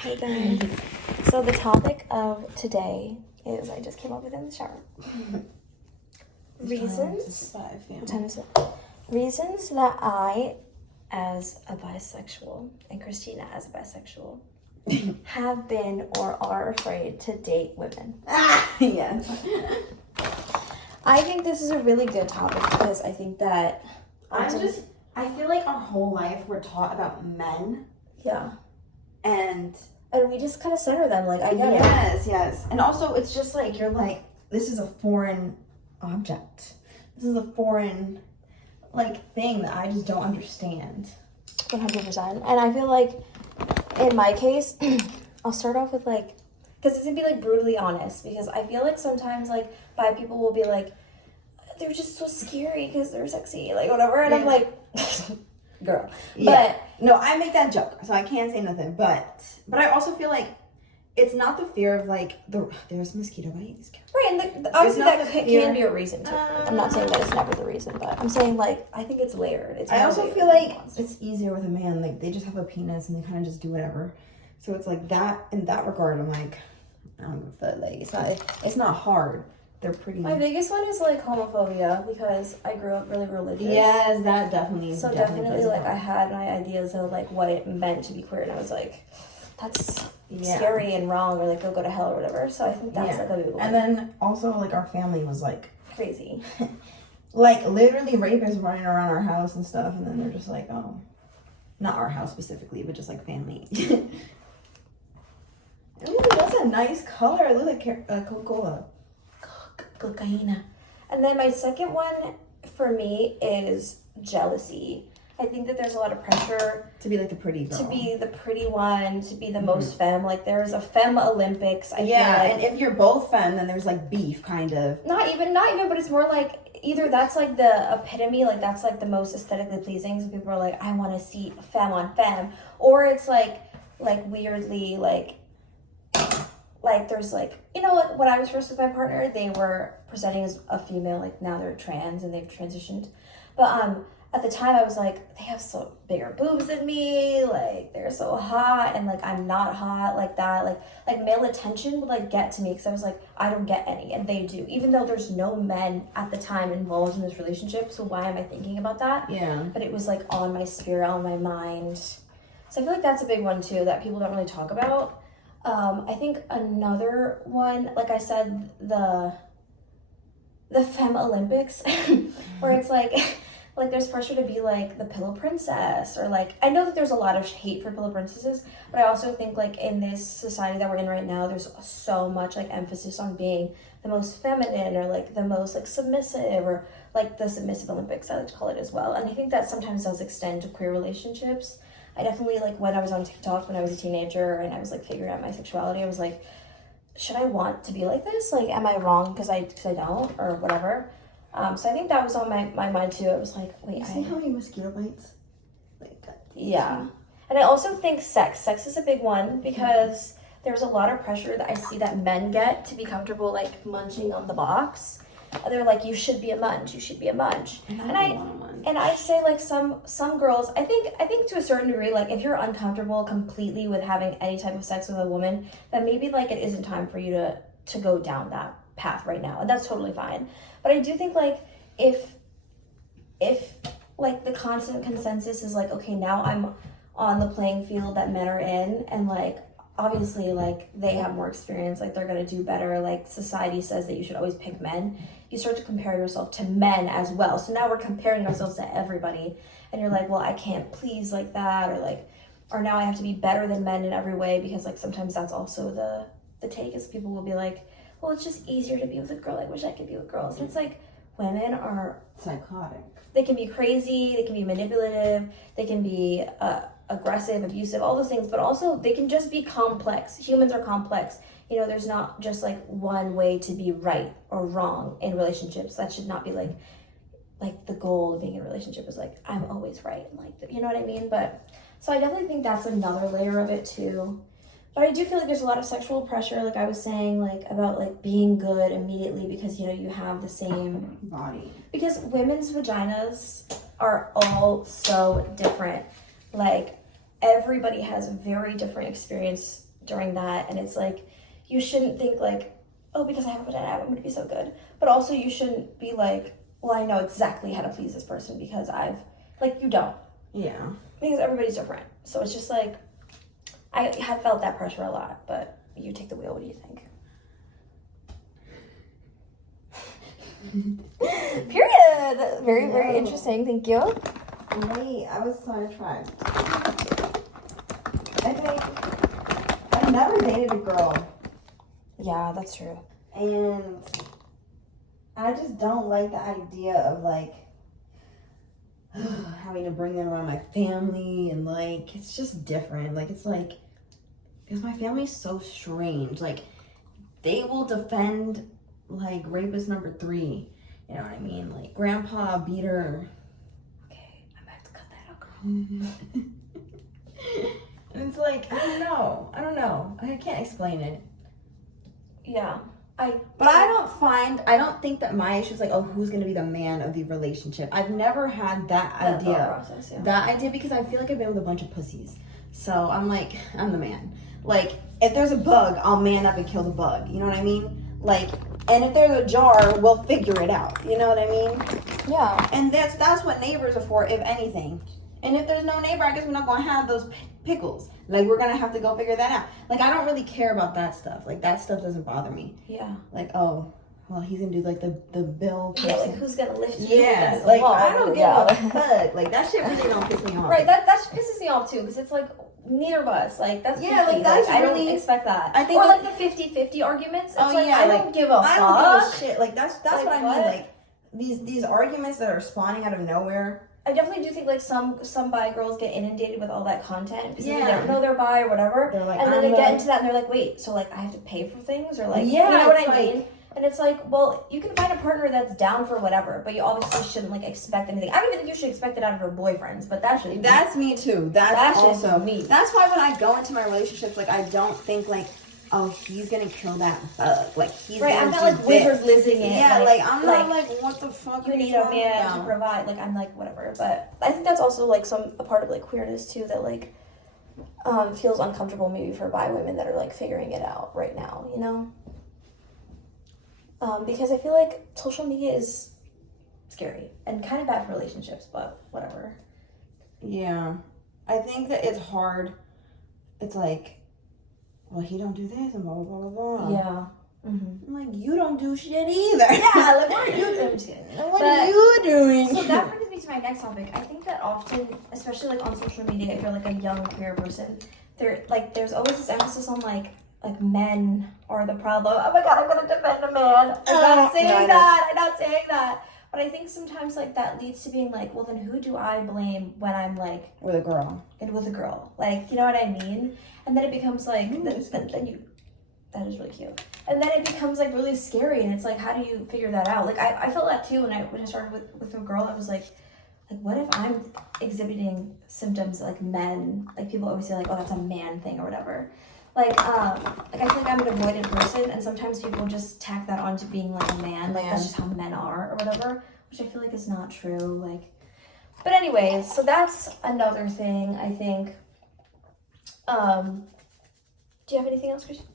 Hey guys. So the topic of today is, I just came up with it in the shower. Reasons. Reasons that I, as a bisexual, and Christina as a bisexual, have been or are afraid to date women. Yeah. I think this is a really good topic because I think that I feel like our whole life we're taught about men. Yeah. And we just kind of center them, like, I get it. Yes. And also, it's just like, you're like, this is a foreign object. This is a foreign, like, thing that I just don't understand. 100%. And I feel like, in my case, I'll start off with, like, because it's going to be, like, brutally honest. Because I feel like sometimes, like, bi people will be like, they're just so scary because they're sexy, like, whatever. And I'm like, girl. Yeah. But no, I make that joke, so I can't say nothing. But I also feel like it's not the fear of like there's mosquito bites. Right, and obviously that can be a reason too. I'm not saying that it's never the reason, but I'm saying like I think it's layered. I also feel like it's easier with a man. Like they just have a penis and they kind of just do whatever. So it's like that in that regard. I'm like, I don't feel like it's not hard. They're pretty. My biggest one is like homophobia because I grew up really religious. Yes, that definitely. So definitely like I had my ideas of like what it meant to be queer, and I was like, that's scary and wrong, or like go to hell or whatever. So I think that's like a big one. And then also like our family was like crazy, like literally rapists running around our house and stuff, and then they're just like, oh, not our house specifically, but just like family. Ooh, that's a nice color. It looks like Coca-Cola. Cocaine. And then my second one for me is jealousy. I think that there's a lot of pressure to be like the pretty girl, to be the pretty one, to be the most femme. Like there's a femme Olympics. I feel like. And if you're both femme, then there's like beef, kind of. Not even, but it's more like either that's like the epitome, like that's like the most aesthetically pleasing. So people are like, I want to see femme on femme, or it's like weirdly like there's like, you know, like when I was first with my partner, they were presenting as a female, like now they're trans and they've transitioned. But at the time I was like, they have so bigger boobs than me, like they're so hot, and like I'm not hot like that. Like male attention would like get to me because I was like, I don't get any, and they do, even though there's no men at the time involved in this relationship. So why am I thinking about that? Yeah. But it was like on my spirit, on my mind. So I feel like that's a big one too that people don't really talk about. I think another one, like I said, the Femme Olympics, where it's like there's pressure to be like the pillow princess, or like, I know that there's a lot of hate for pillow princesses, but I also think like in this society that we're in right now, there's so much like emphasis on being the most feminine, or like the most like submissive, or like the submissive Olympics, I like to call it as well. And I think that sometimes does extend to queer relationships. I definitely, like, when I was on TikTok when I was a teenager and I was, like, figuring out my sexuality, I was like, should I want to be like this? Like, am I wrong because I don't, or whatever? So I think that was on my mind, too. It was like, wait, you see how many mosquito bites? Like that. Yeah. And I also think sex is a big one, because there's a lot of pressure that I see that men get to be comfortable, like, munching on the box. They're like, you should be a munch, and I say like some girls, I think to a certain degree, like if you're uncomfortable completely with having any type of sex with a woman, then maybe like it isn't time for you to go down that path right now, and that's totally fine. But I do think like if like the constant consensus is like, okay, now I'm on the playing field that men are in, and like obviously like they have more experience, like they're gonna do better, like society says that you should always pick men, you start to compare yourself to men as well. So now we're comparing ourselves to everybody, and you're like, well, I can't please like that, or now I have to be better than men in every way, because like sometimes that's also the take, is people will be like, well, it's just easier to be with a girl, I wish I could be with girls. And it's like, women are psychotic. They can be crazy, they can be manipulative, they can be aggressive, abusive, all those things, but also they can just be complex. Humans are complex. You know, there's not just like one way to be right or wrong in relationships. That should not be like the goal of being in a relationship is like, I'm always right, like, you know what I mean? But so I definitely think that's another layer of it too. But I do feel like there's a lot of sexual pressure, like I was saying, like about like being good immediately, because, you know, you have the same body. Because women's vaginas are all so different. Like everybody has a very different experience during that, and it's like you shouldn't think like, oh, because I have a vagina, I'm going to be so good. But also, you shouldn't be like, well, I know exactly how to please this person because you don't. Yeah. Because everybody's different. So it's just like, I have felt that pressure a lot, but you take the wheel. What do you think? Period. Very, very interesting. Thank you. Wait, I was trying to try. I think I've never dated a girl. Yeah, that's true. And I just don't like the idea of like having to bring them around my family, and like it's just different. Like it's like, because my family's so strange. Like they will defend like rapist number 3. You know what I mean? Like grandpa beat her. Okay, I'm about to cut that out, girl. And it's like, I don't know. I can't explain it. Yeah. But I don't think that my issue is like, oh, who's going to be the man of the relationship. I've never had that idea. Process, yeah. That idea, because I feel like I've been with a bunch of pussies. So I'm like, I'm the man. Like, if there's a bug, I'll man up and kill the bug. You know what I mean? Like, and if there's a jar, we'll figure it out. You know what I mean? Yeah. And that's what neighbors are for, if anything. And if there's no neighbor, I guess we're not going to have those pickles. Like, we're going to have to go figure that out. Like, I don't really care about that stuff. Like, that stuff doesn't bother me. Yeah. Like, oh, well, he's going to do, like, the bill person. Yeah, like, who's going to lift you? Yeah, like, I don't give a fuck. Like, that shit really don't piss me off. Right, that pisses me off, too, because it's like, neither of us. Like, that's yeah, like, that's I really, don't expect that. I think or, like, the 50-50 arguments. It's like, yeah, I don't give a fuck. I don't give a shit. Like, that's like, what I mean. Like, these arguments that are spawning out of nowhere. I definitely do think like some bi girls get inundated with all that content because they Yeah. don't know they're bi or whatever, They're like, and then they get into that and they're like, wait, so like I have to pay for things or like, yeah, you know what I like, mean? And it's like, well, you can find a partner that's down for whatever, but you obviously shouldn't like expect anything. I don't even think you should expect it out of your boyfriends, but that should. That's me too. That's also me. That's why when I go into my relationships, like I don't think like, oh, he's gonna kill that bug. Like he's right. gonna I'm not like wizard lizzing it. Yeah, like I'm not like what the fuck. You need a man to provide. Like I'm like whatever, but I think that's also like a part of like queerness too that like feels uncomfortable maybe for bi women that are like figuring it out right now. You know. Because I feel like social media is scary and kind of bad for relationships, but whatever. Yeah, I think that it's hard. It's like, well, he don't do this and blah blah blah blah. Yeah. Mm-hmm. I'm like, you don't do shit either. Yeah, like what are you doing? What are you doing? So that brings me to my next topic. I think that often, especially like on social media, if you're like a young queer person, there's always this emphasis on like men are the problem. Oh my god, I'm gonna defend a man. I'm not saying that. But I think sometimes like that leads to being like, well then who do I blame when I'm like with a girl? Like, you know what I mean? And then it becomes like that is really cute. And then it becomes like really scary and it's like how do you figure that out? Like I felt that too when I started with a girl. I was like what if I'm exhibiting symptoms like men? Like people always say like, oh that's a man thing or whatever. Like I feel like I'm an avoidant person, and sometimes people just tack that onto being like a man, like that's just how men are or whatever, which I feel like is not true. Like, but anyways, so that's another thing I think. Do you have anything else, Christian?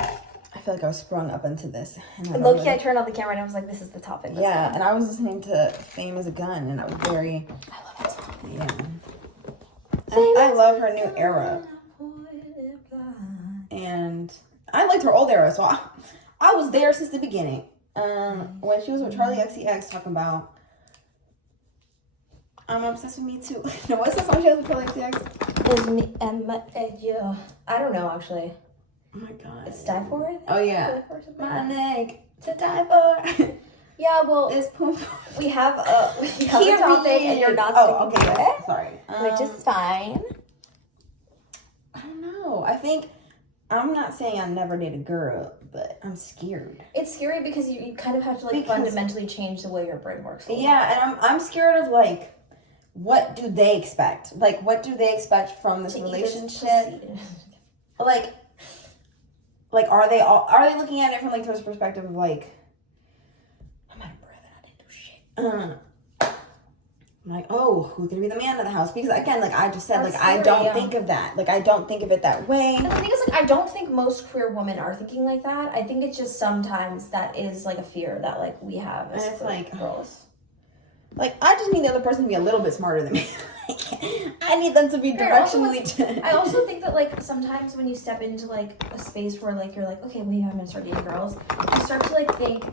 I feel like I was sprung up into this. And low-key, I turned on the camera and I was like, this is the topic. Yeah, and I was listening to Fame as a Gun, and I was very. I love that song. Yeah. I love her new era. And I liked her old era, so I was there since the beginning. When she was with Charlie XCX talking about I'm obsessed with me too. No, what's the song she has with Charlie XCX? Is me and my yeah. I don't know actually. Oh my god. It's Die For It? Oh yeah. My neck to die for. Yeah, well, it's poop. we have a topic and you're not okay, to it. Sorry. Which is fine. I don't know. I think I'm not saying I never date a girl, but I'm scared. It's scary because you kind of have to fundamentally change the way your brain works. Yeah, and I'm scared of like what do they expect? Like what do they expect from this relationship? Like are they looking at it from like this perspective of like I'm out of breath and I didn't do shit. I'm like, oh, who's gonna be the man of the house? Because again, like I just said, That's like I scary, don't yeah. think of that. Like I don't think of it that way. And the thing is, like, I don't think most queer women are thinking like that. I think it's just sometimes that is like a fear that like we have as And it's queer like, girls. Like I just need the other person to be a little bit smarter than me. I need them to be directionally. I also think that like sometimes when you step into like a space where like you're like, okay, maybe I'm gonna start dating girls, you start to like think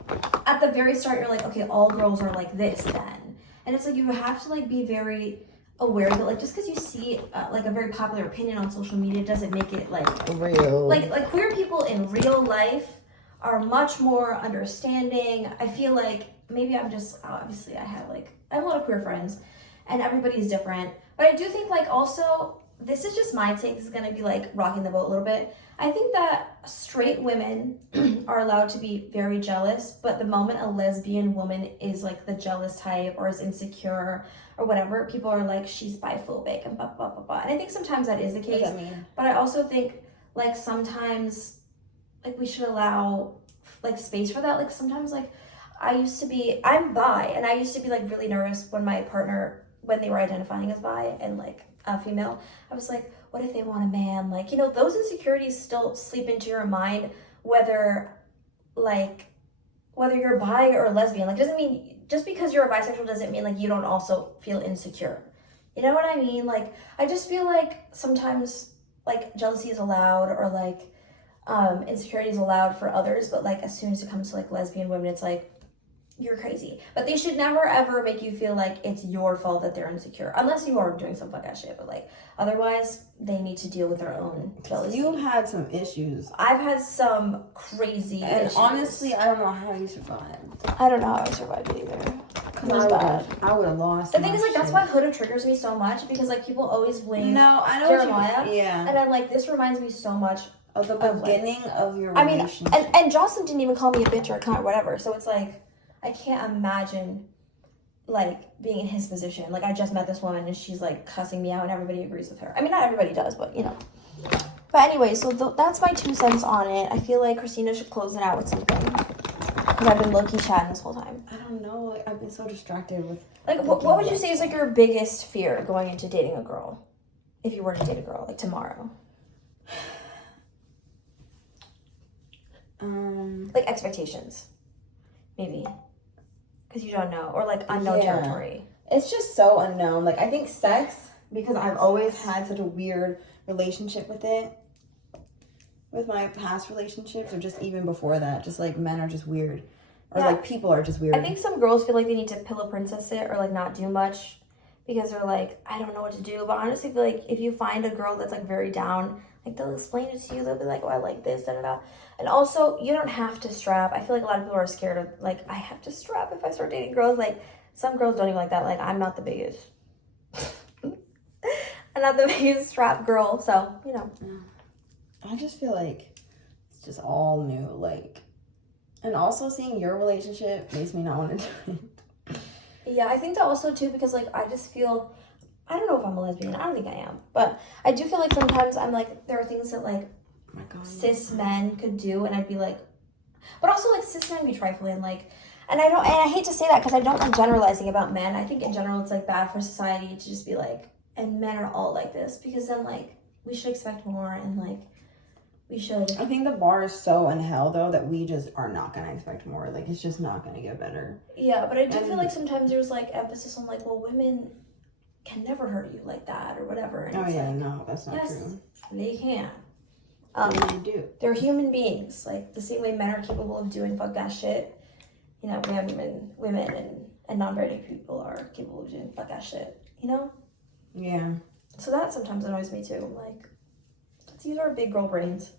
at the very start you're like, okay, all girls are like this then, and it's like you have to like be very aware that like just because you see like a very popular opinion on social media doesn't make it like real. Like queer people in real life are much more understanding. I feel like maybe I'm just obviously I have a lot of queer friends and everybody's different. But I do think like also this is just my take. This is gonna be like rocking the boat a little bit. I think that straight women are allowed to be very jealous, but the moment a lesbian woman is like the jealous type or is insecure or whatever, people are like she's biphobic and blah blah blah blah. And I think sometimes that is the case. What does that mean? But I also think like sometimes like we should allow like space for that. Like sometimes like I'm bi and I used to be like really nervous when my partner when they were identifying as bi and like a female. I was like, what if they want a man? Like, you know, those insecurities still sleep into your mind whether you're bi or lesbian. Like doesn't mean just because you're a bisexual doesn't mean like you don't also feel insecure. You know what I mean? Like I just feel like sometimes like jealousy is allowed or like insecurity is allowed for others, but like as soon as it comes to like lesbian women, it's like you're crazy. But they should never ever make you feel like it's your fault that they're insecure, unless you are doing some fuck ass shit. But like otherwise, they need to deal with their own jealousy. You've had some issues. I've had some crazy and issues. Honestly, I don't know how you survived. I don't know how I survived it either. It was bad. I would have lost. The thing is, like, that's why Huda triggers me so much because like people always blame I know Jeremiah. Yeah. And then like this reminds me so much of the beginning of your I mean, relationship. and Jocelyn didn't even call me a bitch or a cunt or whatever. So it's like, I can't imagine, like, being in his position. Like, I just met this woman and she's, like, cussing me out and everybody agrees with her. I mean, not everybody does, but, you know. But anyway, so that's my 2 cents on it. I feel like Christina should close it out with something. Because I've been low-key chatting this whole time. I don't know. Like, I've been so distracted with... Like, what would you say is, like, your biggest fear going into dating a girl? If you were to date a girl, like, tomorrow? Like, expectations. Maybe. Because you don't know. Or, like, unknown territory. It's just so unknown. Like, I think sex, because I've always had such a weird relationship with it. With my past relationships, or just even before that. Just, like, men are just weird. Or, like, people are just weird. I think some girls feel like they need to pillow princess it or, like, not do much. Because they're like, I don't know what to do. But honestly, I feel like if you find a girl that's, like, very down, like, they'll explain it to you. They'll be like, oh, I like this, da-da-da. And also, you don't have to strap. I feel like a lot of people are scared of, like, I have to strap if I start dating girls. Like, some girls don't even like that. Like, I'm not the biggest. I'm not the biggest strap girl. So, you know. I just feel like it's just all new. Like, and also seeing your relationship makes me not want to do it. Yeah, I think that also, too, because, like, I just feel... I don't know if I'm a lesbian. I don't think I am. But I do feel like sometimes I'm like, there are things that like Oh my God, cis men could do. And I'd be like, but also like cis men be trifling. Like, and I hate to say that because I don't like generalizing about men. I think in general it's like bad for society to just be like, and men are all like this. Because then like, we should expect more and like, we should. I think the bar is so in hell though that we just are not going to expect more. Like, it's just not going to get better. Yeah, but I do feel like sometimes there's like emphasis on like, well, women can never hurt you like that or whatever. And it's like, no, that's not yes, true. They can. They do. They're human beings. Like the same way men are capable of doing fuck ass shit, you know, women and non-binary people are capable of doing fuck ass shit, you know? Yeah. So that sometimes annoys me too. Like, let's use our big girl brains.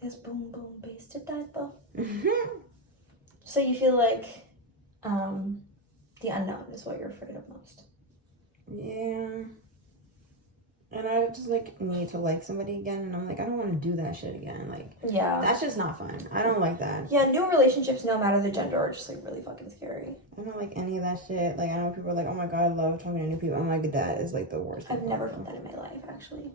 There's boom boom bass to die for. So you feel like the unknown is what you're afraid of most. Yeah. And I just like need to like somebody again, and I'm like, I don't want to do that shit again. Like, yeah, that's just not fun. I don't like that. Yeah, new relationships, no matter the gender, are just like really fucking scary. I don't like any of that shit. Like, I know people are like, oh my God, I love talking to new people. I'm like, that is like the worst. I've never felt that in my life, actually.